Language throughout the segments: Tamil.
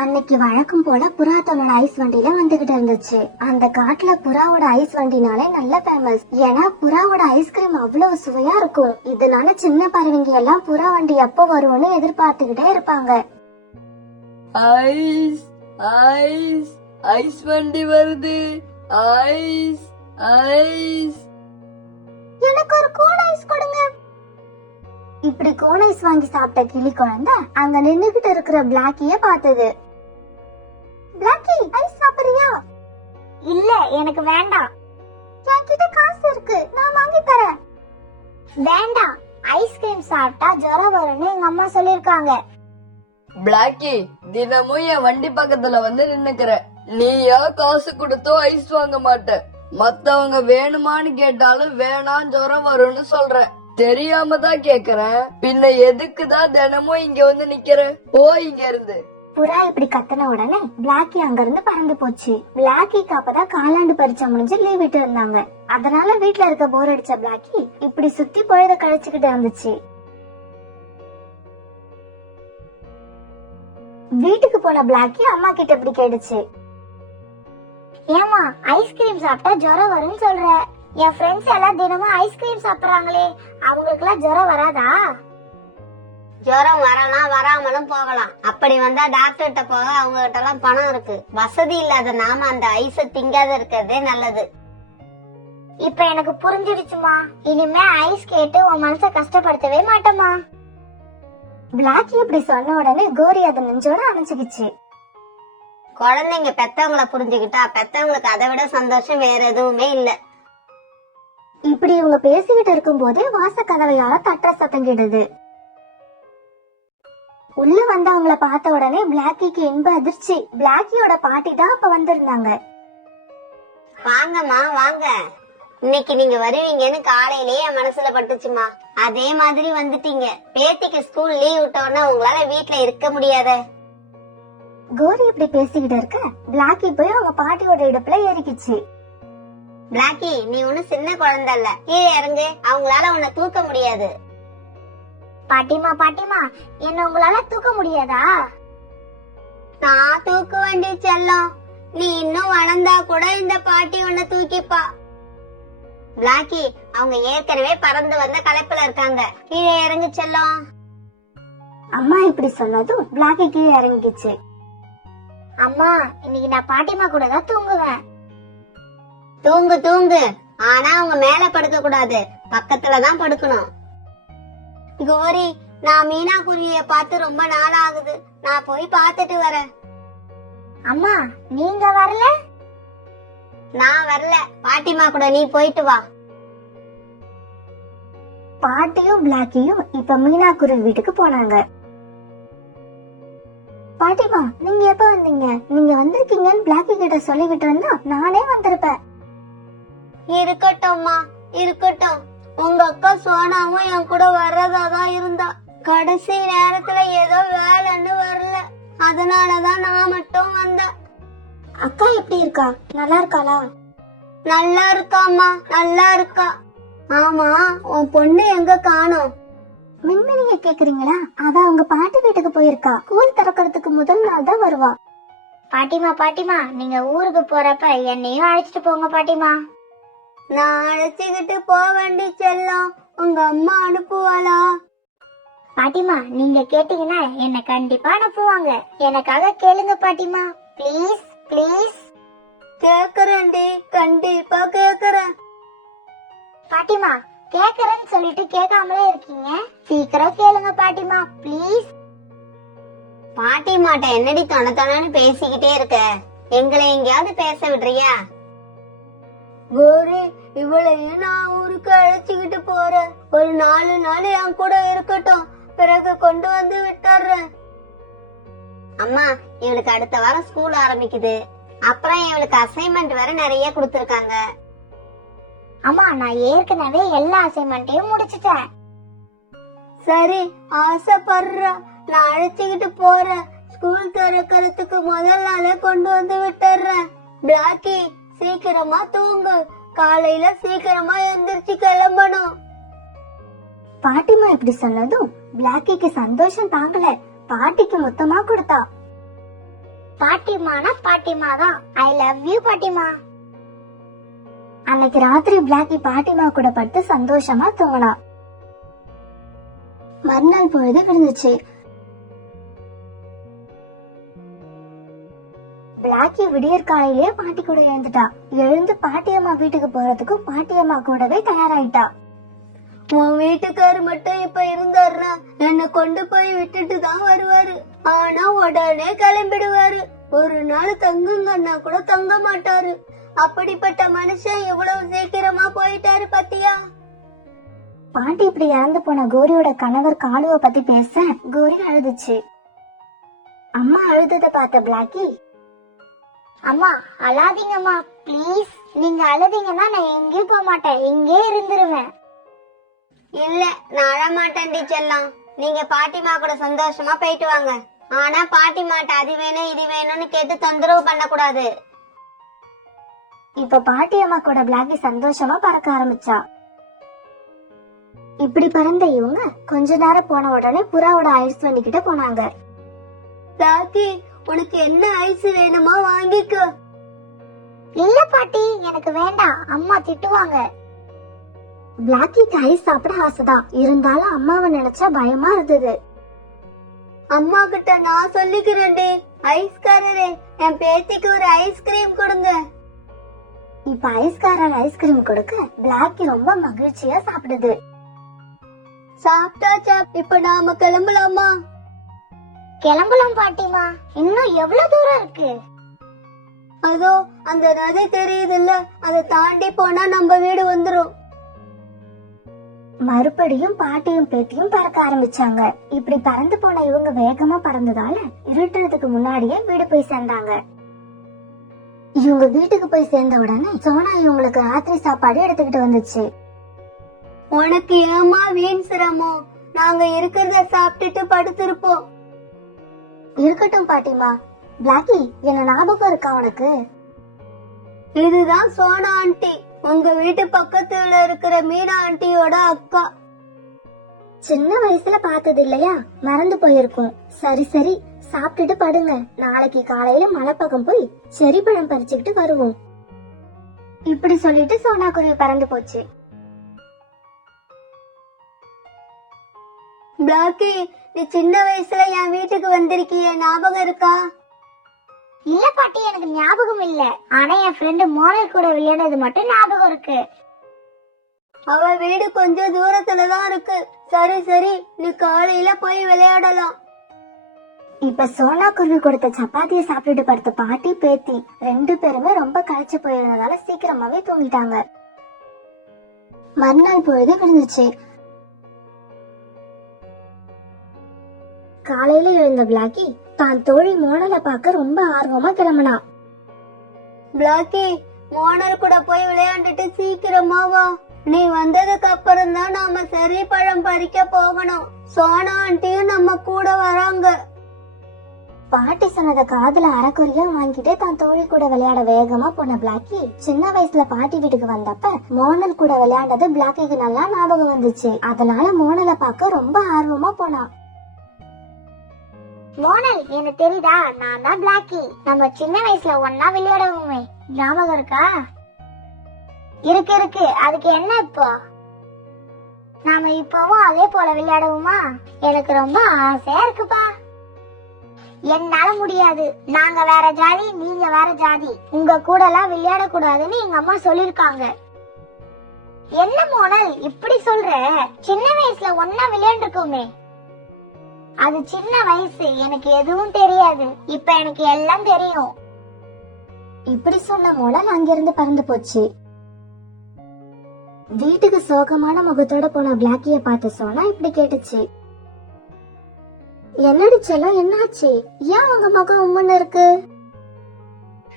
அன்னைக்கு வழக்கம் போல புறா தன்னோட ஐஸ் வண்டியில வந்துகிட்டு இருந்துச்சு. அந்த காட்டுல புறாவோட ஐஸ் வண்டினாலே நல்ல ஃபேமஸ். ஏன்னா புறாவோட ஐஸ்கிரீம் அவ்வளவு சுவையா இருக்கும். இதனால சின்ன பறவைங்க எல்லாம் புறா வண்டி எப்போ வரும்னு எதிர்பார்த்துக்கிட்டே இருப்பாங்க. ஐஸ் ஐஸ் ஐஸ் வண்டி வருது. ஐஸ் ஐஸ் எனக்கு ஒரு கோன் ஐஸ் கொடுங்க. இப்படி கோன் ஐஸ் வாங்கி சாப்பிட்ட கிளி குழந்தை அங்க நின்னுகிட்டு இருக்கிற பிளாக்கிய பார்த்தது. பிளாக்கி, ஐஸ் சாப்பிடுறியா? இல்ல, எனக்கு வேண்டாம். என்கிட்ட காசு இருக்கு, நான் வாங்கி தரேன். வேண்டாம், ஐஸ்கிரீம் சாப்பிட்டா ஜுரம் வரும்னு எங்க அம்மா சொல்லிருக்காங்க. பிளாக்கி, தினமும் என் வண்டி பக்கத்துல வந்து நின்னுக்கிற. நீயா காசு கொடுத்தோ ஐஸ் வாங்க மாட்ட. மத்தவங்க வேணுமான்னு கேட்டாலும் வேணாம் ஜுரம் வரும்னு சொல்ற. தெரியாம தான் கேக்குறேன். பின்ன எதுக்குதான் தினமும் இங்க வந்து நிக்கிற? போ இங்க இருந்து. புறா இப்படி கத்தின உடனே பிளாக்கி அங்க இருந்து பறந்து போச்சு. பிளாக்கிக்கு அப்பதான் காலாண்டு பரீட்சை முடிஞ்சு லீவ் விட்டு இருந்தாங்க. அதனால வீட்டுல இருக்க போர் அடிச்ச பிளாக்கி இப்படி சுத்தி பொழுத கழிச்சுக்கிட்டு இருந்துச்சு. வீட்டுக்கு போன பிளாக்கி அம்மா கிட்ட இப்படி கேட்டுச்சு. ஏமா, ஐஸ்கிரீம் சாப்பிட்டா ஜுரம் வரும்னு சொல்ற? என் ஃப்ரெண்ட்ஸ் எல்லாம் தினமும் ஐஸ்கிரீம் சாப்பிடுறாங்களே, அவங்களுக்கு எல்லாம் ஜுரம் வராதா? ஜுரம் வரலாம், வராமலும் போகலாம். அப்படி வந்தா டாக்டர்கிட்ட போக அவங்க கிட்ட எல்லாம் பணம் இருக்கு. வசதி இல்லாத நாம அந்த ஐஸ திங்காத இருக்கிறதே நல்லது. இப்ப எனக்கு புரிஞ்சிடுச்சுமா. இனிமே ஐஸ் கேட்டு உன் மனச கஷ்டப்படுத்தவே மாட்டோமா. பிளாக்கி இப்படி சொன்ன உடனே கோரி அதை நெஞ்சோட அணைச்சுக்கிச்சு. குழந்தைங்க பெத்தவங்களை புரிஞ்சுக்கிட்டா பெத்தவங்களுக்கு அதை விட சந்தோஷம் வேற எதுவுமே இல்ல. இப்படி இவங்க பேசிக்கிட்டு இருக்கும் போதே வாச கதவையால தட்டுற சத்தம் கேட்டது. உள்ள வந்தவங்கள பார்த்த உடனே பிளாக்கிக்கு இன்ப அதிர்ச்சி. பிளாக்கியோட பாட்டி தான் அப்ப வந்திருந்தாங்க. வாங்கம்மா வாங்க, இன்னைக்கு நீங்க வருவீங்கன்னு காலையிலேயே என் மனசுல பட்டுச்சுமா. அதே மாதிரி வந்துட்டீங்க. பேத்திக்கு ஸ்கூல் லீவ் விட்டோன்னா உங்களால வீட்டுல இருக்க முடியாத. கோரி இப்படி பேசிக்கிட்டு இருக்க பிளாக்கி போய் அவங்க பாட்டியோட இடுப்புல ஏறிக்கிச்சு. பிளாக்கி, நீ ஒண்ணு சின்ன குழந்தை இல்ல, கீழே இறங்கு. அவங்களால உன்னை தூக்க முடியாது. பாட்டிமா பாட்டிமா, என்ன உங்களால தூக்க முடியாதா? நான் தூக்க வேண்டிய செல்லம். நீ இன்னும் வளர்ந்தா கூட இந்த பாட்டி உன்னை தூக்கிப்பா. பிளாக்கி, அவங்க ஏற்கனவே பறந்து வந்த களைப்புல இருக்காங்க. கீழே இறங்கு செல்லம். அம்மா இப்படி சொன்னதும் பிளாக்கி கீழே இறங்கிச்சு. அம்மா, இன்னைக்கு நான் பாட்டிமா கூட தான் தூங்குவேன். தூங்கு தூங்கு, ஆனா அவங்க மேல படுக்க கூடாது, பக்கத்துலதான் படுக்கணும். கோரி, நான் மீனா குருவிய பார்த்து ரொம்ப நாள் ஆகுது. நான் போய் பார்த்துட்டு வரேன். அம்மா, நீங்க வரல? நான் வரல, பாட்டிமா கூட நீ போயிட்டு வா. பாட்டியும் பிளாக்கியும் இப்ப மீனா குருவி வீட்டுக்கு போனாங்க. பாட்டிமா, நீங்க எப்ப வந்தீங்க? நீங்க வந்திருக்கீங்கன்னு பிளாக்கி கிட்ட சொல்லிவிட்டு இருந்தா நானே வந்திருப்பேன். இருக்கட்டும்மா, இருக்கட்டும். உங்க அக்கா சோனாவும் என் கூட வர்றதாதான் இருந்தா. கடைசி நேரத்துல ஏதோ வேலைன்னு வரல, அதனாலதான் நான் மட்டும் வந்தேன். அக்கா எப்படி இருக்கா? நல்லா இருக்காளா? நல்லா இருக்காம்மா, நல்லா இருக்கா. ஆமா, உன் பொண்ணு எங்க காணோம்? மின்மினிய கேக்குறீங்களா? அவ அவங்க பாட்டி வீட்டுக்கு போயிருக்கா. ஸ்கூல் திறக்கிறதுக்கு முதல் நாள் தான் வருவா. பாட்டிமா பாட்டிமா, நீங்க ஊருக்கு போறப்ப என்னையும் அழைச்சிட்டு போங்க பாட்டிமா. நான் அழைச்சுக்கிட்டு போக வேண்டி செல்லம். உங்க அம்மா அனுப்புவாளா? பாட்டிமா, நீங்க கேட்டீங்கன்னா என்ன கண்டிப்பா அனுப்புவாங்க. எனக்காக கேளுங்க பாட்டிமா, ப்ளீஸ் ப்ளீஸ். கேக்குறேன்டி, கண்டிப்பா கேக்குறேன். பாட்டிமா, கேக்குறேன்னு சொல்லிட்டு கேட்காமலே இருக்கீங்க. சீக்கிரம் கேளுங்க பாட்டிமா, ப்ளீஸ். பாட்டி மாட்ட என்னடி தொண பேசிக்கிட்டே இருக்க? எங்களை எங்கேயாவது பேச விடுறியா? கோரி, இவளையும் நான் ஊருக்கு அழைச்சுக்கிட்டு போறேன். ஒரு 4 நாள் என் கூட இருக்கட்டும், பிறகு கொண்டு வந்து விட்டுறேன். அம்மா, இவளுக்கு அடுத்த வாரம் ஸ்கூல் ஆரம்பிக்குது. அப்புறம் இவளுக்கு அசைன்மெண்ட் வேற நிறைய கொடுத்திருக்காங்க. அம்மா, நான் ஏற்கனவே எல்லா அசைன்மெண்ட்டையும் முடிச்சிட்டேன். சரி, ஆசைப்படுற, நான் அழைச்சுக்கிட்டு போறேன். ஸ்கூல் திறக்கிறதுக்கு முதல் நாளே கொண்டு வந்து விட்டுறேன். பிளாக்கி, சீக்கிரமா தூங்கு. காலையில சீக்கிரமா எந்திரிச்சு கிளம்பணும். பாட்டிமா இப்படி சொன்னதும் பிளாக்கிக்கு சந்தோஷம் தாங்கல. பாட்டிக்கு மொத்தமா கொடுத்தா. பாட்டிமானா பாட்டிமா தான். ஐ லவ் யூ பாட்டிமா. அன்னைக்கு ராத்திரி பிளாக்கி பாட்டிமா கூட படுத்து சந்தோஷமா தூங்கினா. மறுநாள் பொழுது விழுந்துச்சு. பிளாக்கி விடியற் காலையிலேயே பாட்டி கூட எழுந்துட்டா. எழுந்து பாட்டியம்மா வீட்டுக்கு போறதுக்கு பாட்டியம்மா கூடவே தயாராயிட்டா. உன் வீட்டுக்காரு மட்டும் இப்ப இருந்தாருன்னா என்ன கொண்டு போய் விட்டுட்டு தான் வருவாரு. ஆனா உடனே கிளம்பிடுவாரு. ஒரு நாள் தங்குங்கன்னா கூட தங்க மாட்டாரு. அப்படிப்பட்ட மனுஷன் இவ்வளவு சீக்கிரமா போயிட்டாரு பாத்தியா? பாட்டி இப்படி இறந்து போன கோரியோட கணவர் காலுவ பத்தி பேச கோரி அழுதுச்சு. அம்மா அழுதத பார்த்த பிளாக்கி, அம்மா அழாதீங்கம்மா ப்ளீஸ். நீங்க அழுதீங்கன்னா நான் எங்கேயும் போக மாட்டேன், இங்கே இருந்துருவேன். இல்ல, நான் அழமாட்டேன் டீச்சர்லாம். நீங்க பாட்டிமா கூட சந்தோஷமா போயிட்டு வாங்க. ஆனா பாட்டிமாட்ட அது வேணும் இது வேணும்னு கேட்டு தொந்தரவு பண்ண கூடாது. இப்ப பாட்டியம்மா கூட பிளாக்கி சந்தோஷமா பறக்க ஆரம்பிச்சா. இப்படி பறந்த இவங்க கொஞ்ச நேரம் போன உடனே புறாவோட ஐஸ் வண்டி கிட்ட போனாங்க. பிளாக்கி, உனக்கு என்ன ஐஸ் வேணுமோ வாங்கிக்கோ. இல்ல பாட்டி, எனக்கு வேண்டாம், அம்மா திட்டுவாங்க. பிளாக்கிக்கு ஐஸ் சாப்பிட ஆசைதான், இருந்தாலும் அம்மாவை நினைச்சா பயமா இருந்தது. அம்மா கிட்ட நான் சொல்லிக்கிறேன்டி. ஐஸ்காரரே, என் பேத்திக்கு ஒரு ஐஸ்கிரீம் கொடுங்க. இப்ப ஐஸ்காரர் ஐஸ்கிரீம் கொடுக்க பிளாக்கி ரொம்ப மகிழ்ச்சியா சாப்பிடுது. சாப்பிட்டாச்சா? இப்ப நாம கிளம்பலாமா? கிளம்பலாம் பாட்டிமா. இன்னும் எவ்வளவு தூரம் இருக்கு? அதோ அந்த நதி தெரியுதுல்ல, அதை தாண்டி போனா நம்ம வீடு வந்துரும். மறுபடியும் பாட்டியும் பேத்தியும் பறக்க ஆரம்பிச்சாங்க. இப்படி பறந்து போன இவங்க வேகமா பறந்ததால இருட்டுறதுக்கு முன்னாடியே வீடு போய் சேர்ந்தாங்க. இவங்க வீட்டுக்கு போய் சேர்ந்த உடனே சோனா இவங்களுக்கு ராத்திரி சாப்பாடு எடுத்துக்கிட்டு வந்துச்சு. உனக்கு ஏமா வீண் சிரமம்? நாங்க இருக்கிறத சாப்பிட்டுட்டு படுத்திருப்போம். இருக்கட்டும் பாட்டிமா. பிளாக்கி, என்ன ஞாபகம் இருக்கா உனக்கு? இதுதான் சோனா ஆண்டி, உங்க வீட்டு பக்கத்துல இருக்கிற மீனா ஆண்டியோட அக்கா. சின்ன வயசுல பார்த்தது இல்லையா, மறந்து போயிருக்கும். சரி சரி, சாப்பிட்டுட்டு படுங்க. நாளைக்கு காலையில மலைப்பக்கம் போய் செரி பழம் பறிச்சுக்கிட்டு வருவோம். இப்படி சொல்லிட்டு சோனா குருவி பறந்து போச்சு. பிளாக்கி, நீ சின்ன வயசுல என் வீட்டுக்கு வந்திருக்கிய, ஞாபகம் இருக்கா? இல்ல பாட்டி, எனக்கு ஞாபகம் இல்ல. ஆனா என் ஃப்ரெண்டு மோனல் கூட விளையாடுறது மட்டும் ஞாபகம் இருக்கு. அவ வீடு கொஞ்சம் தூரத்துலதான் இருக்கு. சரி சரி, நீ காலையில போய் விளையாடலாம். இப்ப சோனா குருவி கொடுத்த சப்பாத்தியை சாப்பிட்டுட்டு படுத்த பாட்டி பேத்தி 2 பேருமே ரொம்ப களைச்சு போயிருந்ததால சீக்கிரமாவே தூங்கிட்டாங்க. மறுநாள் பொழுது விழுந்துச்சு. காலையில எழுந்த பிளாக்கி தான் தோழி மோனலை பார்க்க ரொம்ப ஆர்வமா கிளம்பினா. பிளாக்கி, மோனல் கூட போய் விளையாண்டுட்டு சீக்கிரமா வா. நீ வந்ததுக்கு அப்புறம் தான் நாம செரி பழம் பறிக்க போகணும். சோனா ஆண்டியும் நம்ம கூட வராங்க. பாட்டி சொன்னத காதுல அரைக்குறையா வாங்கிட்டு தான் தோழி கூட விளையாட வேகமா போன பிளாக்கி சின்ன வயசுல பாட்டி வீட்டுக்கு வந்தப்ப மோனல் கூட விளையாண்டது பிளாக்கிக்கு நல்லா ஞாபகம் வந்துச்சு. அதனால மோனலை பார்க்க ரொம்ப ஆர்வமா போனா. மோனல், எனக்கு தெரியுதா, நான் தான் பிளாக்கி. நம்ம சின்ன வயசுல ஒன்னா விளையாடுவோமே, ஞாபகம் இருக்கா? இருக்கு இருக்கு. அதுக்கு என்ன இப்போ? நாம இப்பவும் அதே போல விளையாடுவோமா? எனக்கு ரொம்ப ஆசையா இருக்குப்பா. என்னால முடியாது. நாங்க வேற ஜாதி, நீங்க வேற ஜாதி. உங்க கூட எல்லாம் விளையாட கூடாதுன்னு எங்க அம்மா சொல்லிருக்காங்க. என்ன மோனல் இப்படி சொல்ற? சின்ன வயசுல ஒன்னா விளையாண்டுருக்கோமே. அது சின்ன வயசு, எனக்கு எதுவும் தெரியாது. இப்ப எனக்கு எல்லாம் தெரியும். இப்படி சொன்ன மோனல் அங்கிருந்து பறந்து போச்சு. வீட்டுக்கு சோகமான முகத்தோட போன பிளாக்கிய பார்த்து சோனா இப்படி கேட்டுச்சு. என்னடி செல்லம், என்னாச்சு? ஏன் உங்க முகம் உம்முன்னு இருக்கு?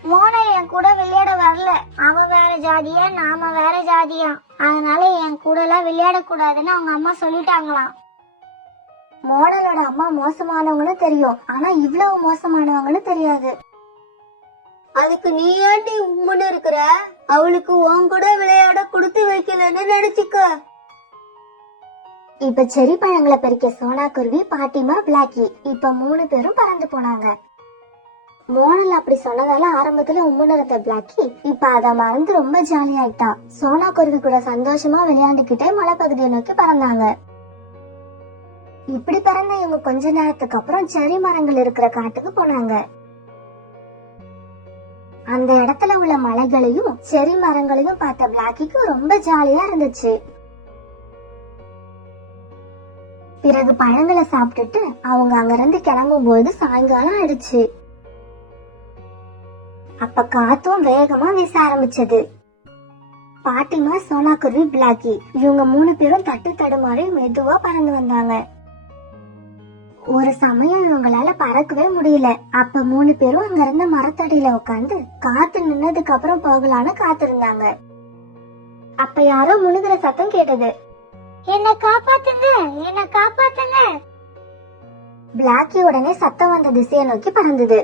மோனல் என் கூட விளையாட வரல. அவன் வேற ஜாதியா, நாம வேற ஜாதியா. அதனால என் கூட எல்லாம் விளையாட கூடாதுன்னு அவங்க அம்மா சொல்லிட்டாங்களாம். மோனலோட அம்மா மோசமானவங்கன்னு தெரியும், ஆனா இவ்வளவு மோசமானவங்கன்னு தெரியாது. அதுக்கு நீ ஏண்டி உம்முன்னு இருக்கிற? அவளுக்கு உன் கூட விளையாட கொடுத்து வைக்கலன்னு நினைச்சுக்க. இப்ப செரி பழங்களை பறிக்க சோனா குருவி, பாட்டிமா, பிளாக்கி இப்ப 3 பேரும் பறந்து போனாங்க. மோனல் அப்படி சொன்னதால ஆரம்பத்துல உம்முன்னு இருந்த பிளாக்கி இப்ப அத மறந்து ரொம்ப ஜாலி ஆயிட்டான். சோனா குருவி கூட சந்தோஷமா விளையாண்டுகிட்டே மலைப்பகுதியை நோக்கி பறந்தாங்க. இப்படி பறந்த இவங்க கொஞ்ச நேரத்துக்கு அப்புறம் செரி மரங்கள் இருக்கிற காட்டுக்கு போனாங்க. அந்த இடத்துல உள்ள மலைகளையும் செரி மரங்களையும் பார்த்த பிளாக்கிக்கு ரொம்ப ஜாலியா இருந்துச்சு. பிறகு பழங்களை சாப்பிட்டுட்டு அவங்க அங்கிருந்து கிளம்பும் போது சாயங்காலம் ஆயிடுச்சு. அப்ப காத்தும் வேகமா வீச ஆரம்பிச்சது. பாட்டிமா, சோனா குருவி, பிளாக்கி இவங்க 3 பேரும் தட்டு தடுமாறி மெதுவா பறந்து வந்தாங்க. ஒரு சமயம் இவங்களால பறக்கவே முடியல. அப்ப 3 பேரும் அங்க இருந்த மரத்தடியில உட்காந்து காத்து நின்னதுக்கு அப்புறம் போகலான்னு காத்திருந்தாங்க. அப்ப யாரோ முழுகிற சத்தம் கேட்டது. என்ன காப்பாத்துங்க, என்ன காப்பாத்துங்க. பிளாக்கி உடனே சத்தம் வந்த திசையை நோக்கி பறந்தது.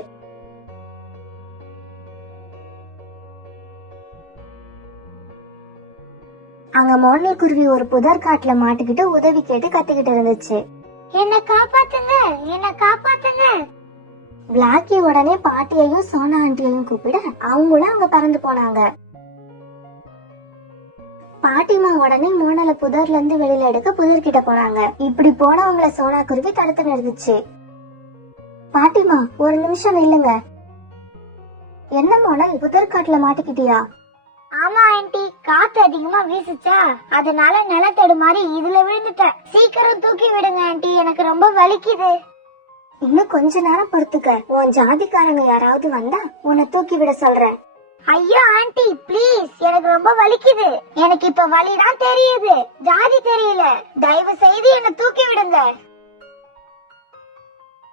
அங்க மோனல் குருவி ஒரு புதர் காட்டுல மாட்டிக்கிட்டு உதவி கேட்டு கத்திக்கிட்டு இருந்துச்சு. என்ன காப்பாத்துங்க, என்ன காப்பாத்துங்க. பிளாக்கி உடனே பாட்டியையும் சோனா ஆண்டியையும் கூப்பிட அவங்களும் அங்க பறந்து போனாங்க. பாட்டிமா உடனே மோனல புதர்ல இருந்து வெளியில எடுக்க புதர்கிட்ட போனாங்க. இப்படி போனவங்கள சோனா குருவி தடுத்து நிறுத்துச்சு. பாட்டிமா, ஒரு நிமிஷம் நில்லுங்க. என்ன மோனல், புதர் காட்டுல மாட்டிக்கிட்டியா? ஆமா ஆண்டி, காத்து அதிகமா வீசுச்சா, அதனால நிலத்தடு மாதிரி இதுல விழுந்துட்டேன். சீக்கிரம் தூக்கி விடுங்க ஆண்டி, எனக்கு ரொம்ப வலிக்குது. இன்னும் கொஞ்ச நேரம் பொறுத்துக்க, உன் ஜாதிக்காரங்க யாராவது வந்தா உன்னை தூக்கி விட சொல்றேன். ஐயோ ஆண்டி ப்ளீஸ், எனக்கு ரொம்ப வலிக்குது. எனக்கு இப்ப வலிதான் தெரியுது, ஜாதி தெரியல. தயவு செய்து என்ன தூக்கி விடுங்க.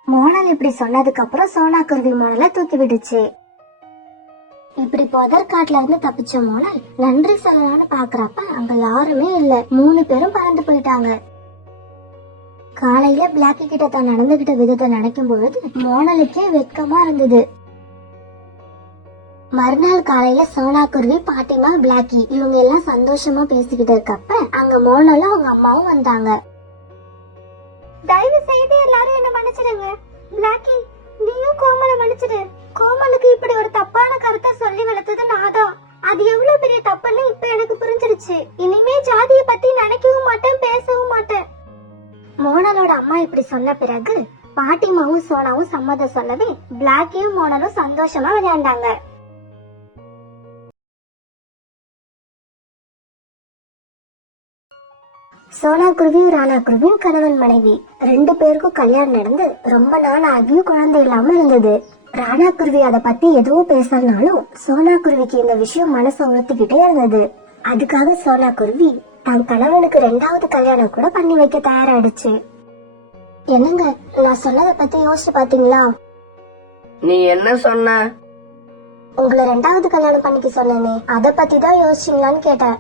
மோனல் இப்படி சொன்னதுக்கு அப்புறம் சோனா குருவி மோனலை தூக்கி விடுச்சு. இப்படி புதர் காட்டுல இருந்து தப்பிச்ச மோனல் நன்றி சொல்லலான்னு பாக்குறப்ப அங்க யாருமே இல்ல. 3 பேரும் பறந்து போயிட்டாங்க. காலையில பிளாக்கி கிட்ட தான் நடந்துகிட்ட விதத்தை நினைக்கும் பொழுது மோனலுக்கே வெட்கமா இருந்தது. மறுநாள் காலையில சோனா குருவி, பாட்டிமா, பிளாக்கி இவங்க எல்லாம் சந்தோஷமா பேசிக்கிட்டு இருக்கப்ப அங்க மோனலும் அவங்க அம்மாவும் வந்தாங்க. தயவு செய்து எல்லாரும் என்ன மன்னிச்சிடுங்க. பிளாக்கி, நீயும் கோமலை மன்னிச்சிடு. கோமலுக்கு இப்படி ஒரு தப்பான கருத்தை சொல்லி வளர்த்தது நாதான். அது எவ்வளவு பெரிய தப்புன்னு இப்ப எனக்கு புரிஞ்சிருச்சு. இனிமே ஜாதியை பத்தி நினைக்கவும் மாட்டேன், பேசவும் மாட்டேன். மோனலோட அம்மா இப்படி சொன்ன பிறகு பாட்டிமாவும் சோனாவும் சம்மதம் சொல்லவே பிளாக்கியும் மோனலும் சந்தோஷமா விளையாண்டாங்க. சோனா குருவியும் ராணா குருவியும் கணவன் மனைவி 2 பேருக்கும் கல்யாணம் நடந்து ரொம்ப நாள் ஆகியும் குழந்தை இல்லாம இருந்தது. ராணா குருவி அத பத்தி எதுவும் பேசலனாலும் சோனா குருவிக்கு இந்த விஷயம் மனசை உறுத்திக்கிட்டே இருந்தது. அதுக்காக சோனா குருவி தன் கணவனுக்கு 2வது கல்யாணம் கூட பண்ணி வைக்க தயாராயிடுச்சு. என்னங்க, நான் சொன்னதை பத்தி யோசிச்சு பாத்தீங்களா? நீ என்ன சொன்ன? உங்களை 2வது கல்யாணம் பண்ணிக்க சொன்னேனே, அத பத்தி தான் யோசிச்சீங்களான்னு கேட்டேன்.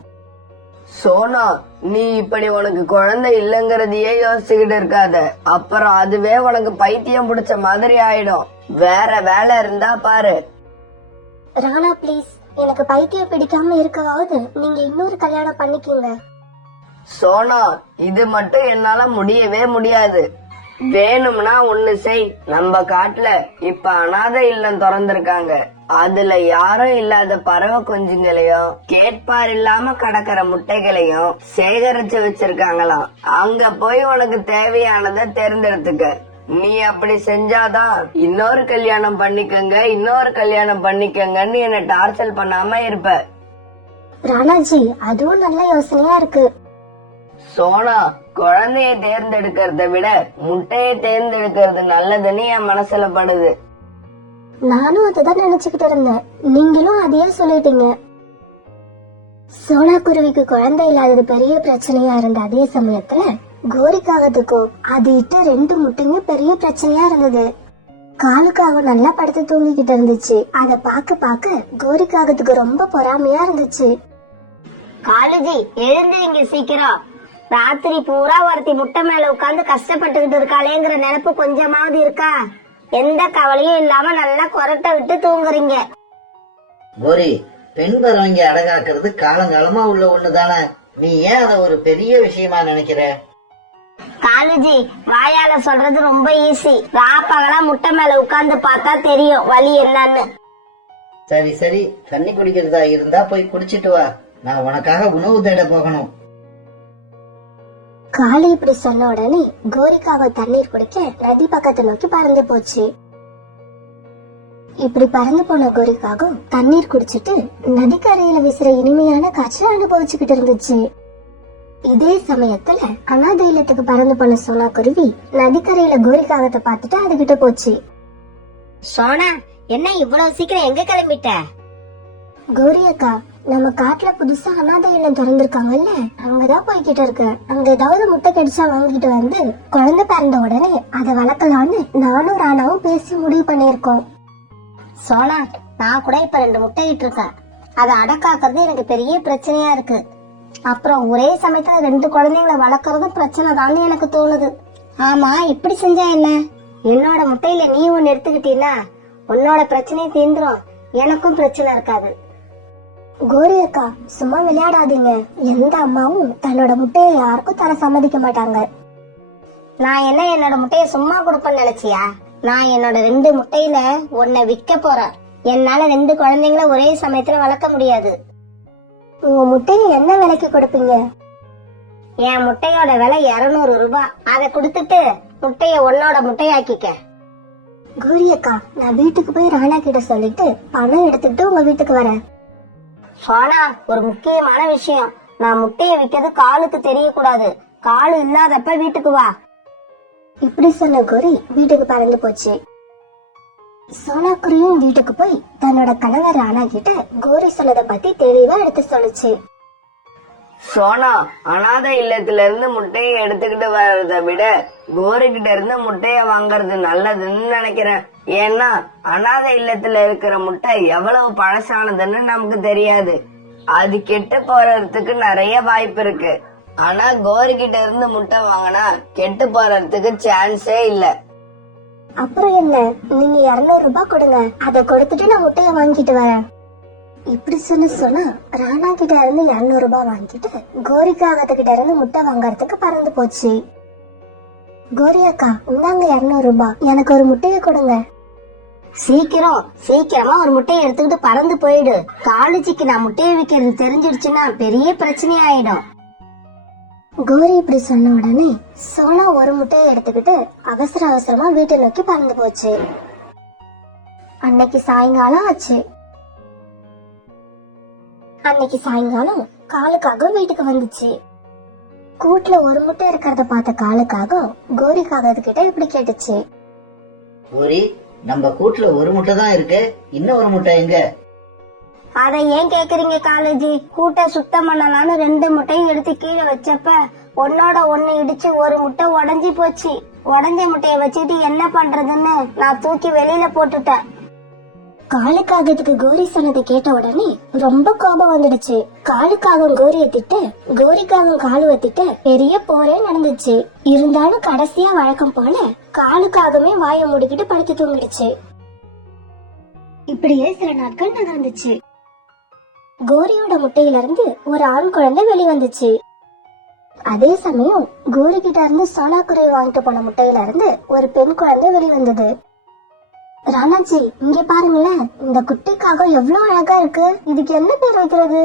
சோனா, நீ இப்படி உனக்கு குழந்தை இல்லங்கறதையே யோசிச்சுக்கிட்டு இருக்காத. அப்புறம் அதுவே உனக்கு பைத்தியம் பிடிச்ச மாதிரி ஆயிடும். வேற வேலை இருந்தா பாரு. ராணா ப்ளீஸ், எனக்கு பைத்தியம் பிடிக்காம இருக்கவாவது நீங்க இன்னொரு கல்யாணம் பண்ணிக்கீங்க. சோனா, இது மட்டும் என்னால முடியவே முடியாது. வேணும்னா ஒண்ணு செய். நம்ம காட்டுல இப்ப அனாதை இல்லம் திறந்திருக்காங்க. அதுல யாரும் இல்லாத பறவை குஞ்சுங்களையும் கேட்பார் இல்லாம கடக்கிற முட்டைகளையும் சேகரிச்சு வச்சிருக்காங்களாம். அங்க போய் உனக்கு தேவையானதை தேர்ந்தெடுத்துக்க. நீ அப்படி செஞ்சாதான் இன்னொரு கல்யாணம் பண்ணிக்கங்க, இன்னொரு கல்யாணம் பண்ணிக்கங்கன்னு என்ன டார்ச்சர் பண்ணாம இருப்ப. ராணாஜி, அதுவும் நல்ல யோசனையா இருக்கு. சோனா, குழந்தைய தேர்ந்தெடுக்கிறத விட முட்டையை தேர்ந்தெடுக்கிறது நல்லதுன்னு என் மனசுல படுது. நானும் அததான் நினைச்சுக்கிட்டு இருந்தேன், நீங்களும் அதையே சொல்லிட்டீங்க. சோனா குருவிக்கு குழந்தை இல்லாதது பெரிய பிரச்சனையா இருந்த அதே சமயத்துல கோரிக்காகத்துக்கோ அது இட்ட 2 முட்டையும் பெரிய பிரச்சனையா இருந்தது. காலுக்காக நல்லா படுத்து தூங்கிக்கிட்டு இருந்துச்சு. அத பாக்க கோரிக்காகத்துக்கு ரொம்ப பொறாமையா இருந்துச்சு. காலுஜி, எழுந்துங்க சீக்கிரம். ராத்திரி பூரா ஒருத்தி முட்டை மேல உட்கார்ந்து கஷ்டப்பட்டுக்கிட்டு இருக்காளேங்கிற நினைப்பு கொஞ்சமாவது இருக்கா? எந்த கவலையும் இல்லாம நல்லா கொரட்டை விட்டு தூங்குறீங்க. கோரி, பெண் பறவைங்க அடகாக்குறது காலங்காலமா உள்ள ஒண்ணுதானே. நீ ஏன் அத ஒரு பெரிய விஷயமா நினைக்கிற? காலுஜி, வாயால சொல்றது ரொம்ப ஈஸி. ராப்பகலா முட்டை மேல உட்கார்ந்து பார்த்தா தெரியும் வலி என்னன்னு. சரி சரி, தண்ணி குடிக்கிறதா இருந்தா போய் குடிச்சிட்டு வா. நான் உனக்காக உணவு தேட போகணும். காளி இப்படி சொன்ன உடனே கோரிக்காக தண்ணீர் குடிக்க நதி பக்கத்தை நோக்கி பறந்து போச்சு. இப்படி பறந்து போன கோரிக்காகவும் தண்ணீர் குடிச்சிட்டு நதிக்கரையில வீசுற இனிமையான காற்றை அனுபவிச்சுக்கிட்டு இருந்துச்சு. இதே சமயத்துல அனாதை இல்லத்துக்கு பறந்து போன சோனா குருவி நதிக்கரையில கோரிக்காகத்தை பார்த்துட்டு அதுகிட்ட போச்சு. சோனா, என்ன இவ்வளவு சீக்கிரம் எங்க கிளம்பிட்ட? கோரி அக்கா, நம்ம காட்டுல புதுசா அனாதை இல்லம் திறந்திருக்காங்கல்ல, அங்கதான் போய்கிட்டு இருக்க. அங்க ஏதாவது முட்டை கிடைச்சா வாங்கிட்டு வந்து குழந்தை பிறந்த உடனே அதை வளர்க்கலான்னு நானும் ராணாவும் பேசி முடிவு பண்ணிருக்கோம். சோனா, நான் கூட இப்ப 2 முட்டையிட்டு இருக்கேன். அதை அடக்காக்குறது எனக்கு பெரிய பிரச்சனையா இருக்கு. அப்புறம் ஒரே சமயத்துல 2 குழந்தைங்களை வளர்க்கறதும் பிரச்சனை தான் எனக்கு தோணுது. ஆமா, இப்படி செஞ்சா என்ன? என்னோட முட்டையில நீ ஒன்னு எடுத்துக்கிட்டீன்னா உன்னோட பிரச்சனையும் தீந்துரும், எனக்கும் பிரச்சனை இருக்காது. கோரி அக்கா, சும்மா விளையாடாதீங்க. எந்த அம்மாவும் தன்னோட முட்டையை யாருக்கும் தர சம்மதிக்க மாட்டாங்க. நான் என்ன என்னோட முட்டைய சும்மா கொடுப்பேன்னு நினைச்சியா? நான் என்னோட 2 முட்டையில ஒன்ன விற்க போறேன். என்னால 2 குழந்தைங்கள ஒரே சமயத்துல வளர்க்க முடியாது. உங்க முட்டையை என்ன விலைக்கு கொடுப்பீங்க? என் முட்டையோட விலை 200 ரூபாய். அதை கொடுத்துட்டு முட்டைய உன்னோட முட்டையாக்கிக்க. கோரி அக்கா, நான் வீட்டுக்கு போய் ராணா கிட்ட சொல்லிட்டு பணம் எடுத்துக்கிட்டு உங்க வீட்டுக்கு வரேன். சோனா, ஒரு முக்கியமான விஷயம். நான் முட்டைய விக்கிறது காலுக்கு தெரியக்கூடாது. காலு இல்லாதப்ப வீட்டுக்கு வா. இப்படி சொன்ன கோரி வீட்டுக்கு பறந்து போச்சு. சோனா குருவியும் வீட்டுக்கு போய் தன்னோட கணவர் ராணா கிட்ட கோரி சொன்னதை பத்தி தெளிவா எடுத்து சொல்லுச்சு. சோனா, அனாதை இல்லத்துல இருந்து முட்டையை எடுத்துக்கிட்டு வர்றத விட கோரி கிட்ட இருந்து முட்டைய வாங்குறது நல்லதுன்னு நினைக்கிறேன். ஏன்னா அனாதை இல்லத்துல இருக்கிற முட்டை எவ்வளவு பழசானதுன்னு நமக்கு தெரியாது. அது கெட்டு போறதுக்கு நிறைய வாய்ப்பு இருக்கு. ஆனா கோரி கிட்ட இருந்து முட்டை வாங்கினா கெட்டு போறதுக்கு சான்ஸே இல்ல. அப்புறம் என்ன, நீங்க 200 ரூபாய் கொடுங்க, அதை கொடுத்துட்டு நான் முட்டைய வாங்கிட்டு வரேன். இப்படி சொன்னா ராணா கிட்ட இருந்து 200 ரூபாய் வாங்கிட்டு கோரிக்காகத்து கிட்ட இருந்து முட்டை வாங்கறதுக்கு பறந்து போச்சு. கோரி அக்கா, இந்தாங்க 200 ரூபாய், எனக்கு ஒரு முட்டைய கொடுங்க. சீக்கிரமா ஒரு முட்டையை எடுத்துக்கிட்டு பறந்து போயிடு. காலேஜுக்கு நான் முட்டையை விக்கிறது தெரிஞ்சிடுச்சுன்னா பெரிய பிரச்சனை ஆயிடும். கோரி இப்படி சொன்ன உடனே சோனா ஒரு முட்டையை எடுத்துக்கிட்டு அவசரமா வீட்டை நோக்கி பறந்து போச்சு. அன்னைக்கு சாயங்காலம் ஆச்சு. அன்னைக்கு சாயங்காலம் காலுக்காக வீட்டுக்கு வந்துச்சு. கூட்டுல ஒரு முட்டை இருக்கிறத பார்த்த காலுக்காக கோரிக்காக கிட்ட இப்படி கேட்டுச்சு. கோரி, நம்ம கூட்டுல ஒரு முட்டை தான் இருக்கு, இன்னும் ஒரு முட்டை எங்க? அதை ஏன் கேக்குறீங்க காலேஜி? கூட்ட சுத்தம் பண்ணலான்னு 2 முட்டையும் எடுத்து கீழே வச்சப்ப ஒன்னோட ஒண்ணு இடிச்சு ஒரு முட்டை உடைஞ்சி போச்சு. உடஞ்ச முட்டைய வச்சுக்கிட்டு என்ன பண்றதுன்னு நான் தூக்கி வெளியில போட்டுட்டேன். காலுக்காகத்துக்கு கோரி சொன்னதை கேட்ட உடனே ரொம்ப கோபம் வந்துடுச்சு. காலுக்காகம் கோரிய திட்டு, கோரிக்காகம் காலுவ திட்டு பெரிய போரே நடந்துச்சு. இருந்தாலும் கடைசியா வழக்கம் போல காலுக்காகமே வாயை மூடிக்கிட்டு படுத்து தூங்கிடுச்சு. இப்படியே சில நாட்கள் நகர்ந்துச்சு. கோரியோட முட்டையில இருந்து ஒரு ஆண் குழந்தை வெளிவந்துச்சு. அதே சமயம் கோரி கிட்ட இருந்து சோனா குருவி வாங்கிட்டு போன முட்டையில இருந்து ஒரு பெண் குழந்தை வெளிவந்தது. ராணாஜி, இங்க பாருங்களேன், இந்த குட்டிக்காக எவ்வளவு அழகா இருக்கு. இதுக்கு என்ன பேர் வைக்கிறது?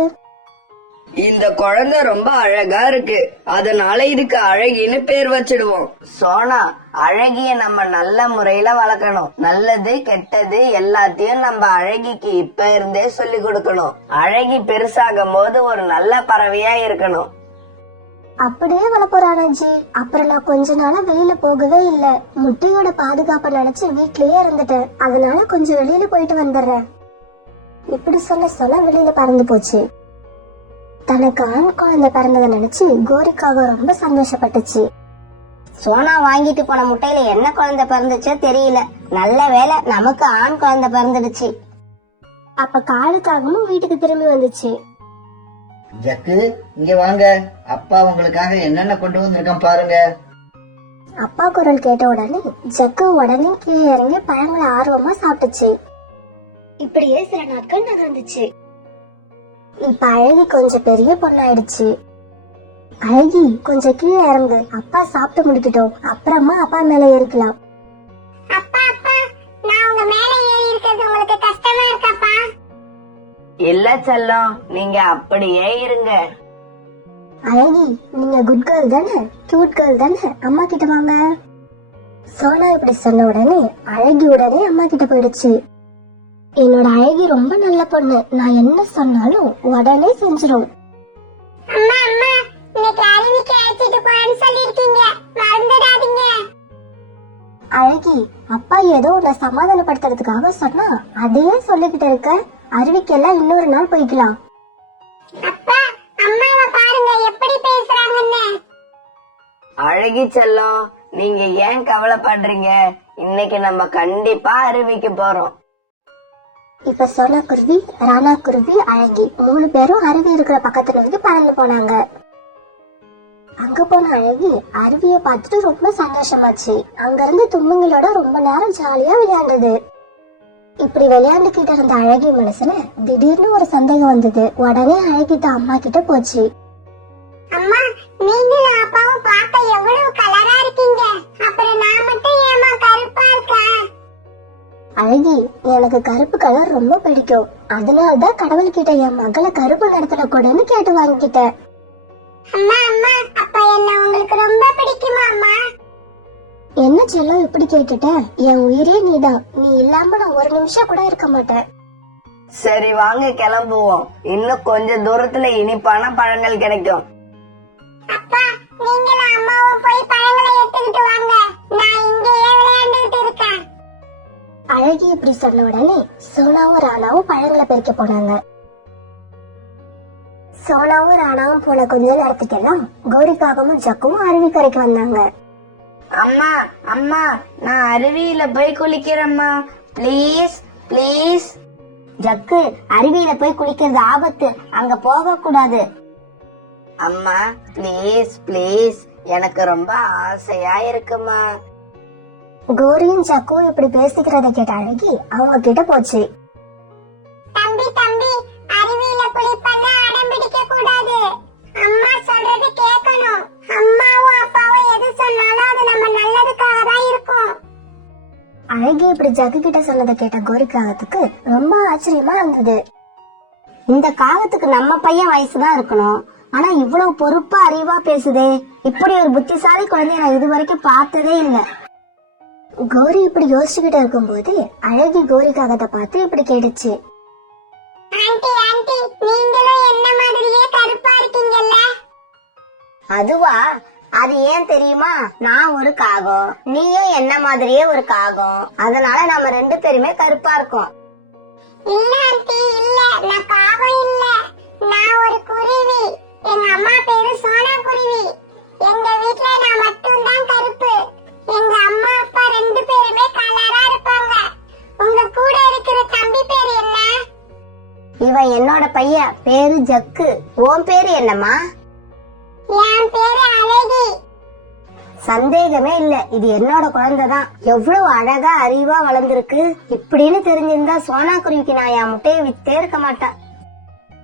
இந்த குழந்தை ரொம்ப அழகா இருக்கு, அதனால இதுக்கு அழகின்னு பேர் வச்சிடுவோம். சோனா, அழகிய நம்ம நல்ல முறையில வளர்க்கணும். நல்லது கெட்டது எல்லாத்தையும் நம்ம அழகிக்கு இப்ப இருந்தே சொல்லி கொடுக்கணும். அழகி பெருசாகும் போது ஒரு நல்ல பறவையா இருக்கணும். அப்படியே வளர்ப்போம் ராணாஜி. அப்புறம் நான் கொஞ்ச நாளா வெளியில போகவே இல்ல. முட்டையோட பாதுகாப்பை நினைச்சு வீட்லயே இருந்துட்டேன். அதனால கொஞ்சம் வெளியில போயிட்டு வந்துடுறேன். இப்படி சொல்ல வெளியில பறந்து போச்சு. தனக்கு ஆண் குழந்தை பிறந்ததை நினைச்சு கோரிக்காக ரொம்ப சந்தோஷப்பட்டுச்சு. சோனா வாங்கிட்டு போன முட்டையில என்ன குழந்தை பிறந்துச்சோ தெரியல. நல்ல வேளை நமக்கு ஆண் குழந்தை பிறந்துடுச்சு. அப்ப காலுக்காகவும் வீட்டுக்கு திரும்பி வந்துச்சு. ஜக்கு, இங்க வாங்க, அப்பா உங்களுக்காக என்னென்ன கொண்டு வந்திருக்கேன் பாருங்க. அப்பா குரல் கேட்ட உடனே ஜக்கு உடனே கீழே இறங்கி பழங்களை ஆர்வமா சாப்பிட்டுச்சு. இப்படியே சில நாட்கள் நகர்ந்துச்சு. இப்ப அழகி கொஞ்சம் பெரிய பொண்ணாயிடுச்சு. அழகி கொஞ்சம் கீழே இறங்கு, அப்பா சாப்பிட்டு முடிக்கட்டும், அப்புறமா அப்பா மேல ஏறிக்கலாம். அப்பா அப்பா, நான் உங்க மேல ஏறி இருக்கிறது உங்களுக்கு கஷ்டமா இருக்காப்பா? இல்ல செல்லம், நீங்க அப்படியே இருங்க. அழகி, நீங்க குட் கேர்ள் தானே, கியூட் கேர்ள் தானே, அம்மா கிட்ட வாங்க. சோனா இப்படி சொன்ன உடனே அழகி உடனே அம்மா கிட்ட போயிடுச்சு. என்னோட அழகி ரொம்ப நல்ல பொண்ணு, நான் என்ன சொன்னாலும் உடனே செஞ்சிடும். அம்மா அம்மா, இன்னைக்கு அருவிக்கு அழைச்சிட்டு போறேன்னு சொல்லிருக்கீங்க, மறந்துடாதீங்க. அழகி, அப்பா ஏதோ உன்னை சமாதானப்படுத்துறதுக்காக சொன்னா அதையே சொல்லிக்கிட்டு இருக்க. அருவிக்கெல்லாம் இன்னொரு நாள் போய்க்கலாம். அப்பா, அம்மாவை பாருங்க எப்படி பேசுறாங்கன்னு. அழகி செல்லம், நீங்க ஏன் கவலைப்படுறீங்க? இன்னைக்கு நம்ம கண்டிப்பா அருவிக்கு போறோம். இப்ப சோனா குருவி, ராணா குருவி, அழகி 3 பேரும் அருவி இருக்கிற பக்கத்துல இருந்து பறந்து போனாங்க. அங்க போன அழகி அருவியை பார்த்துட்டு ரொம்ப சந்தோஷமாச்சு. அங்க இருந்து தும்புங்களோட ரொம்ப நேரம் ஜாலியா விளையாண்டது. இப்படி விளையாண்டுகிட்டு இருந்த அழகி மனசுல திடீர்னு ஒரு சந்தேகம் வந்தது. உடனே அழகிட்ட அம்மா கிட்ட போச்சு. அம்மா, நீங்களும் அப்பாவும் பார்க்க எவ்வளவு கலரா இருக்கீங்க, அப்புறம் நான் மட்டும் ஏமா கருப்பா இருக்கேன்? அழகி, எனக்கு கருப்பு கலர் ரொம்ப பிடிக்கும், அதனாலதான் கடவுள்கிட்ட என் மகளை கருப்பு நிறத்துல கூடன்னு கேட்டு வாங்கிக்கிட்டேன். அம்மா அம்மா, அப்ப என்ன உங்களுக்கு ரொம்ப பிடிக்குமா அம்மா? என்ன செல்லம் இப்படி கேட்டுட்ட? என் உயிரே நீதான், நீ இல்லாம நான் ஒரு நிமிஷம் கூட இருக்க மாட்டேன். சரி வாங்க கிளம்புவோம். இன்னும் கொஞ்ச தூரத்துல இனிப்பான பழங்கள் கிடைக்கும். அப்பா, நீங்களும் அம்மாவும் போய் பழங்களை எடுத்துக்கிட்டு வாங்க, நான் இங்கேயே விளையாண்டுகிட்டு இருக்கேன். அழகி இப்படி சொன்ன உடனே சோனாவும் ராணாவும் பழங்களை பறிக்க போனாங்க. சோனாவும் ராணாவும் போன கொஞ்ச நேரத்துக்கெல்லாம் கோரிக்காகவும் ஜக்குவும் அருவிக்கரைக்கு வந்தாங்க. அம்மா அம்மா, நான் அருவியில போய் குளிக்கிறேம்மா, ப்ளீஸ் ப்ளீஸ். ஜக்கு, அருவியில போய் குளிக்கிறது ஆபத்து, அங்க போக கூடாது. அம்மா ப்ளீஸ் ப்ளீஸ், எனக்கு ரொம்ப ஆசையா இருக்குமா. கோரியும் ஜக்குவும் இப்படி பேசிக்கிறத கேட்ட அழகி அவங்க கிட்ட போச்சு. தம்பி தம்பி, அருவியில குளிப்பண்ண அடம் பிடிக்க கூடாது, அம்மா சொல்றது கேட்கணும். அம்மாவும் அப்பாவும் எது சொன்னாலும் அது நம்ம நல்லதுக்காக தான் இருக்கும். அழகி இப்படி ஜக்கு கிட்ட சொன்னதை கேட்ட கோரிக்காகத்துக்கு ரொம்ப ஆச்சரியமா இருந்தது. இந்த காகத்துக்கு நம்ம பையன் வயசுதான் இருக்கணும், ஆனா இவ்வளவு பொறுப்பா அறிவா பேசுதே. இப்படி ஒரு புத்திசாலி குழந்தைய நான் இது வரைக்கும் பார்த்ததே இல்ல. கோரி இப்படி யோசிச்சுக்கிட்டு இருக்கும்போது அழகி கோரிக்காகத்தை பார்த்து இப்படி கேட்டுச்சு. ஆண்டி ஆண்டி, நீங்களும் என்ன மாதிரியே கருப்பா இருக்கீங்கல்ல? அதுவா? அது ஏன் தெரியுமா? நான் ஒரு காகம், நீயும் என்ன மாதிரியே ஒரு காகம், அதனால நம்ம 2 பேருமே கருப்பா இருக்கோம். இல்ல ஆண்டி இல்ல, நான் காகம் இல்ல, நான் ஒரு குருவி. எங்க அம்மா பேரு சோனா குருவி. எங்க வீட்ல நான் மட்டும் தான் கருப்பு. எங்க அம்மா அப்பா 2 பேருமே கலரா இருப்பாங்க. உங்க கூட இருக்கிற தம்பி பேரு என்ன? இவன் என்னோட பையன், பேரு ஜக்கு. உன் பேரு என்னம்மா? என் பேரு அழகி. சந்தேகமே இல்ல, இது என்னோட குழந்தைதான். எவ்வளவு அழகா அறிவா வளர்ந்துருக்கு. இப்படின்னு தெரிஞ்சிருந்தா சோனா குருவிக்கு நான் என் முட்டையை வித்தே இருக்க மாட்டேன்.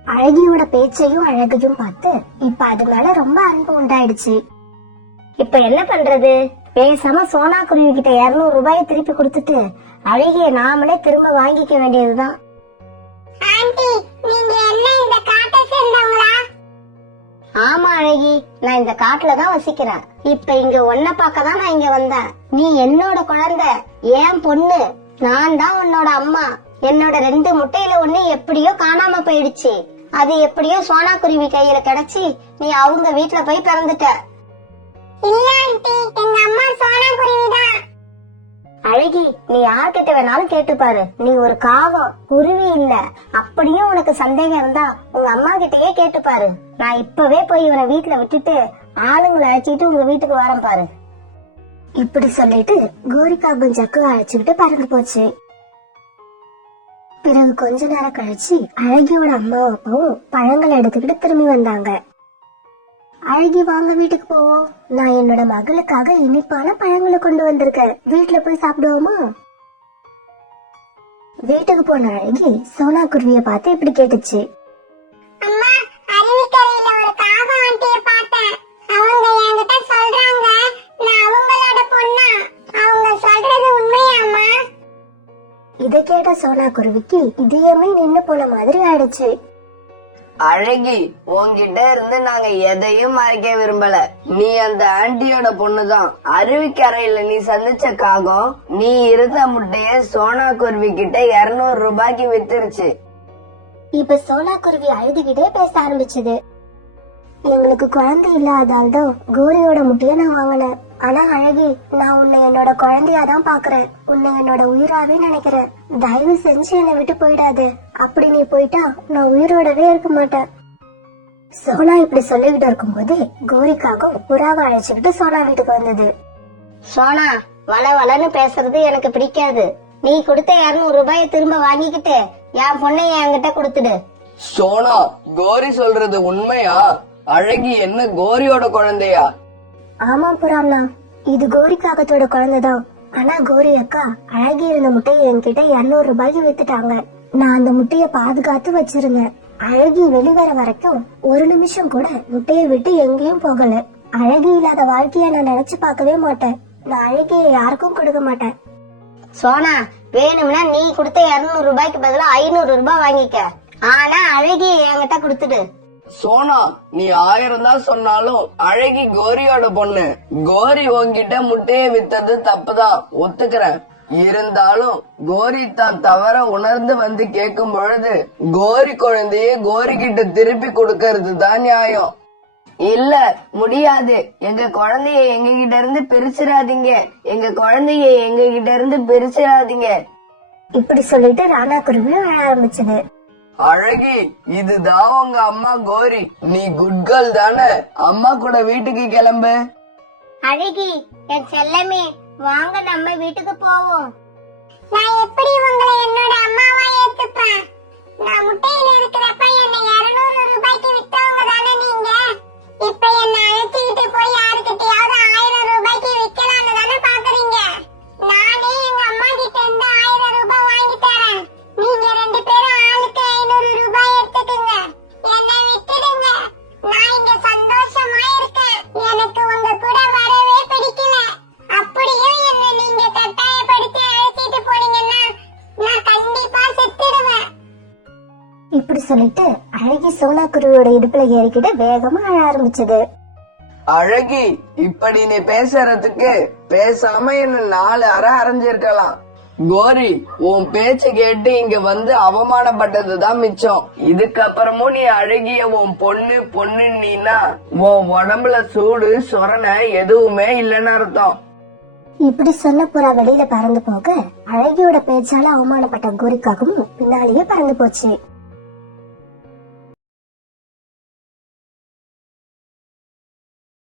அழகியோட பேச்சையும் அழகையும் பார்த்து இப்ப அது மேல ரொம்ப அன்பு உண்டாயிடுச்சு. இப்ப என்ன பண்றது? பேசாம சோனா குருவி கிட்ட 200 ரூபாயை திருப்பி கொடுத்துட்டு அழகிய நாமளே திரும்ப வாங்கிக்க வேண்டியதுதான். ஆண்டி, நீங்க என்ன இந்த காட்டை சேர்ந்தவங்களா? ஆமா அழகி, நான் இந்த காட்டுலதான் வசிக்கிறேன். இப்ப இங்க உன்னை பார்க்க தான் நான் இங்க வந்தேன். நீ என்னோட குழந்தை, ஏன் பொண்ணு. நான் தான் உன்னோட அம்மா. என்னோட 2 முட்டையில ஒண்ணு எப்படியோ காணாம போயிடுச்சு. அது எப்படியோ சோனா குருவி கையில கிடைச்சி நீ அவங்க வீட்டுல போய் பிறந்துட்ட. இல்ல ஆண்டி, எங்க அம்மா சோனா குருவி தான். அழகி, நீ யார்கிட்ட வேணாலும் கேட்டு பாரு. நீ ஒரு காகம், குருவி இல்ல. அப்படியும் உனக்கு சந்தேகம் இருந்தா உங்க அம்மா கிட்டயே கேட்டு பாரு. நான் இப்பவே போய் இவனை வீட்டுல விட்டுட்டு ஆளுங்களை அழைச்சிட்டு உங்க வீட்டுக்கு வரேன் பாரு. இப்படி சொல்லிட்டு கோரிக்காகும் ஜக்கு அழைச்சுக்கிட்டு பறந்து போச்சு. பிறகு கொஞ்ச நேரம் கழிச்சு அழகியோட அம்மாவும் அப்பாவும் பழங்களை எடுத்துக்கிட்டு திரும்பி வந்தாங்க. அழகி, வாங்க வீட்டுக்கு போவோம். நான் என்னோட மகளுக்காக இனிப்பான பழங்களை கொண்டு வந்திருக்கேன். வீட்டுல போய் சாப்பிடுவோமா? வீட்டுக்கு போன அழகி சோனா குருவிய பார்த்து இப்படி கேட்டுச்சு. அம்மா, அருவிக்கரையில ஒரு காகம் ஆண்டிய பார்த்தேன். இத கேட்ட சோனா குருவிக்கு இதயமே நின்னு போன மாதிரி ஆயிடுச்சு. அழகி, உன்கிட்ட இருந்து நாங்க எதையும் மறைக்க விரும்பல. நீ அந்த ஆன்ட்டியோட பொண்ணுதான். அருவிக்கரையில நீ சந்திச்ச காகம் நீ இருந்த முட்டைய சோனா குருவி கிட்ட 200 ரூபாய்க்கு வித்துருச்சு. இப்ப சோனா குருவி அழுதுகிட்டே பேச ஆரம்பிச்சது. எங்களுக்கு குழந்தை இல்லாதால் தான் கோரியோட முட்டைய நான் வாங்கினேன். ஆனா அழகி, நான் உன்னை என்னோட குழந்தையாதான் பாக்குறேன். உன்னை என்னோட உயிராவே நினைக்கிறேன். தயவு செஞ்சு என்னை விட்டு போயிடாது. அப்படி நீ போயிட்டா நான் உயிரோடவே இருக்க மாட்டேன். சோனா இப்படி சொல்லிக்கிட்டு இருக்கும்போது கோரிக்காக புறாவை அழைச்சுக்கிட்டு சோனா வீட்டுக்கு வந்தது. சோனா, வள வளன்னு பேசுறது எனக்கு பிடிக்காது. நீ கொடுத்த 200 ரூபாயை திரும்ப வாங்கிக்கிட்டு என் பொண்ணை என்கிட்ட கொடுத்துடு. சோனா, கோரி சொல்றது உண்மையா? அழகி என்ன கோரியோட குழந்தையா? ஆமா புறாம்னா, இது கோரிக்காகத்தோட குழந்தைதான். ஆனா கோரி அக்கா அழகி இருந்த முட்டையை என்கிட்ட 200 ரூபாய்க்கு வித்துட்டாங்க. நான் அந்த முட்டைய பாதுகாத்து வச்சிருந்தேன். அழகி வெளிவர வரைக்கும் ஒரு நிமிஷம் கூட முட்டையை விட்டு எங்கேயும் போகல. அழகி இல்லாத வாழ்க்கைய நான் நினைச்சு பார்க்கவே மாட்டேன். நான் அழகிய யாருக்கும் கொடுக்க மாட்டேன். சோனா, வேணும்னா நீ கொடுத்த 200 ரூபாய்க்கு பதிலா 500 ரூபாய் வாங்கிக்க. ஆனா அழகி என்கிட்ட கொடுத்துடு. சோனா, நீ 1000 தான் சொன்னாலும் அழகி கோரியோட பொண்ணு. கோரி உன்கிட்ட முட்டைய வித்தது தப்புதான், ஒத்துக்கிறேன். இருந்தாலும் கோரி தான் தவற உணர்ந்து வந்து கேட்கும் பொழுது கோரி குழந்தைய கோரி கிட்ட திருப்பி கொடுக்கறது தான் நியாயம். இல்ல, முடியாது. எங்க குழந்தைய எங்க கிட்ட இருந்து பிரிச்சிடாதீங்க. எங்க குழந்தைய எங்க கிட்ட இருந்து பிரிச்சிடாதீங்க. இப்படி சொல்லிட்டு ராணா குருவியும் அழ ஆரம்பிச்சது. அழகி, இதுதான் உங்க அம்மா கோரி. நீ குட் கேர்ள் தானே? அம்மா கூட வீட்டுக்கு கிளம்பு. அழகி, என் செல்லமே, வாங்க நம்ம வீட்டுக்கு போவோம். நான் எப்படி உங்களை என்னோட அம்மாவா ஏத்துப்பேன்? நான் முட்டையில இருக்கிறப்ப என்ன 200 ரூபாய்க்கு வித்தவங்க தானே நீங்க. இப்ப என்ன அழைச்சிக்கிட்டு போய் யாருக்கிட்டயாவது 1000 ரூபாய்க்கு விக்கலாம்னு தானே பாக்குறீங்க. நானே எங்க அம்மா கிட்ட இருந்து 1000 ரூபாய் வாங்கி தரேன். நீங்க 2 பேரும் ஆளுக்கு 500 ரூபாய் எடுத்துக்கங்க. என்னை விட்டுடுங்க. நான் இங்க சந்தோஷமா இருக்கேன். எனக்கு உங்க கூட வரவே பிடிக்கல. அப்படியும் என்ன நீங்க கட்டாயப்படுத்தி அழைச்சிட்டு போனீங்கன்னா நான் கண்டிப்பா செத்துடுவேன். இப்படி சொல்லிட்டு அழகி சோனா குருவியோட இடுப்புல ஏறிக்கிட்டு வேகமா அழ ஆரம்பிச்சது. அழகி, இப்படி நீ பேசுறதுக்கு பேசாம என்ன 4 அறை அரைஞ்சிருக்கலாம். கோரி, உன் பேச்ச கேட்டு இங்க வந்து அவமானப்பட்டதுதான் மிச்சம். இதுக்கப்புறமும் நீ அழகிய உன் பொண்ணு நீனா உன் உடம்புல சூடு சொரணை எதுவுமே இல்லைன்னு அர்த்தம். இப்படி சொன்ன புறா வெளியில பறந்து போக அழகியோட பேச்சால அவமானப்பட்ட கோரிக்காகவும் பின்னாலேயே பறந்து போச்சு.